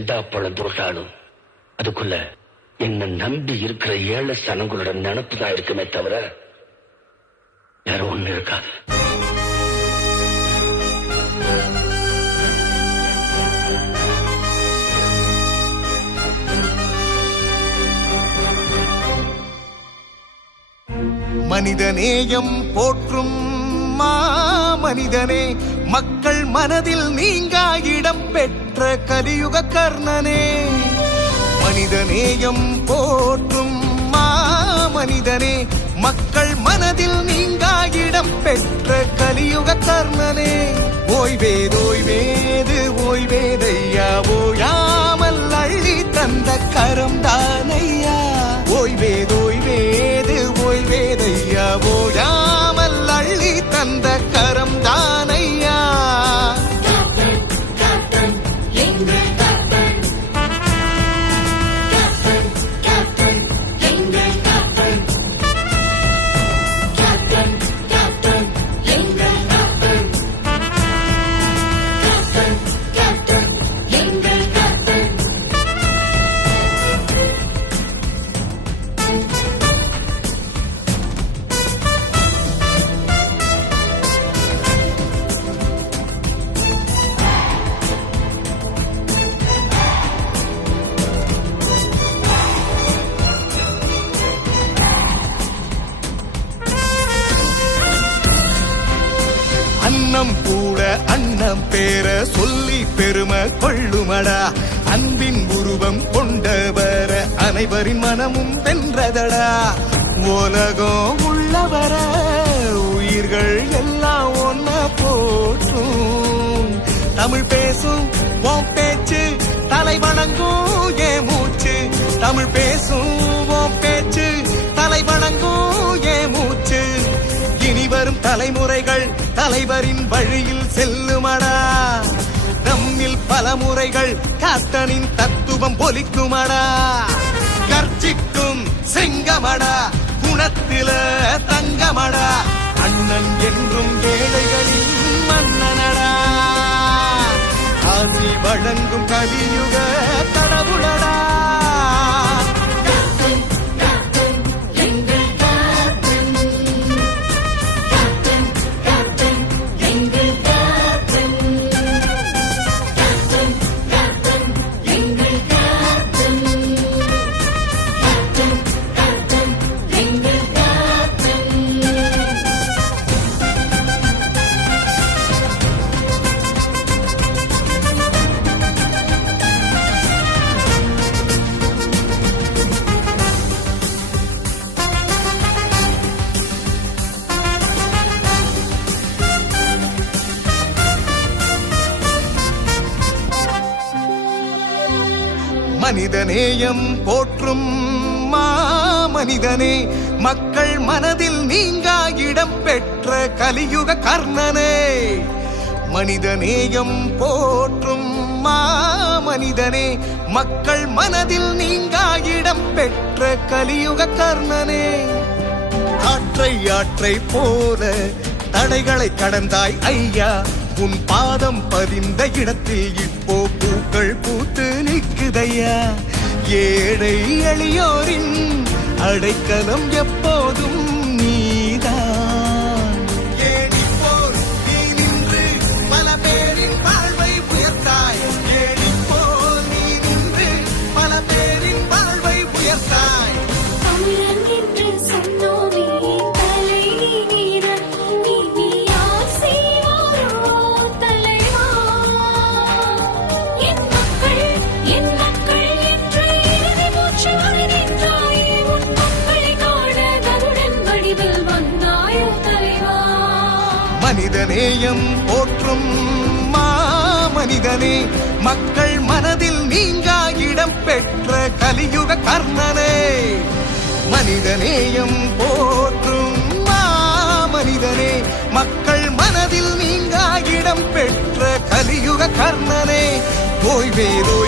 ரெண்டா பழம் துரட்டாலும் அதுக்குள்ள என்ன நம்பி இருக்கிற ஏழை சனங்களோட நினப்புதான் இருக்குமே தவிர வேற ஒண்ணு இருக்காது. மனிதநேயம் போற்றும் மனிதனே, மக்கள் மனதில் நீங்கா இடம் பெற்ற கலியுக கர்ணனே. மனிதநேயம் போற்றும் மனிதனே, மக்கள் மனதில் நீங்கா இடம் பெற்ற கலியுக கர்ணனே. ஓய்வேது ஓய்வேதையா, ஓயாமல் அள்ளி தந்த கரம் தானையா. ஓய்வேது ஓய்வேதையா, ஓயாமல் அள்ளி தந்த கரம் தானையா. அன்னம் கூட அன்னம் பேர சொல்லி பெருமை கொள்ளுமடா. அன்பின் உருவம் கொண்டவர அனைவரின் மனமும் வென்றதடா. உலகம் உள்ளவர உயிர்கள் எல்லாம் ஒன்ன போற்றும். தமிழ் பேசும் உன் பேச்சு தலை வணங்கும் ஏ மூச்சு. தமிழ் பேசும் உன் பேச்சு தலை வணங்கும் ஏ மூச்சு. இனி வரும் தலைமுறைகள் தலைவரின் வழியில் செல்லுமடா. நம்மில் பல முறைகள் கேப்டனின் தத்துவம் பொலிக்குமடா. கர்ஜிக்கும் செங்கமடா, குணத்தில தங்கமடா. அண்ணன் என்றும் ஏழைகளின் மன்னனடா. ஆசி வழங்கும் கலியுக கடவுளடா. மனிதநேயம் போற்றும் மனிதனே, மக்கள் மனதில் நீங்கா இடம் பெற்ற கலியுக கர்ணனே. மனிதநேயம் போற்றும் மனிதனே, மக்கள் மனதில் நீங்கா இடம் பெற்ற கலியுக கர்ணனே. ஆற்றை போல தடைகளை கடந்தாய் ஐயா. உன் பாதம் பதிந்த இடத்தில் இப்போ பூக்கள் பூத்து நிற்குதையா. ஏழை எளியோரின் அடைக்கலம் எப்போதும் நீதான். ஏனிப்போல் நீ நின்று பல பேரின் வாழ்வை உயர்த்தாய். ஏனிப்போல் நீ நின்று பல பேரின் வாழ்வை உயர்த்தாய். தமிழன் என்று சொன்னோமே தலை நீர நீ யார் செய்வாரோ தலைவா. என் மக்கள் என்று இறுதி மூச்சு வரை நின்றாயே. உன் மக்களை காண கருடன் வடிவில் வந்தாயோ தலைவா. மனிதநேயம் போற்றும் மனிதனே, மக்கள் மனதில் நீங்கா இடம் பெற்ற கலியுக கர்ணனே. மனிதநேயம் போற்றும் மனிதனே, மக்கள் மனதில் நீங்கா இடம் பெற்ற கலியுக கர்ணனே. ஓய்வேதோ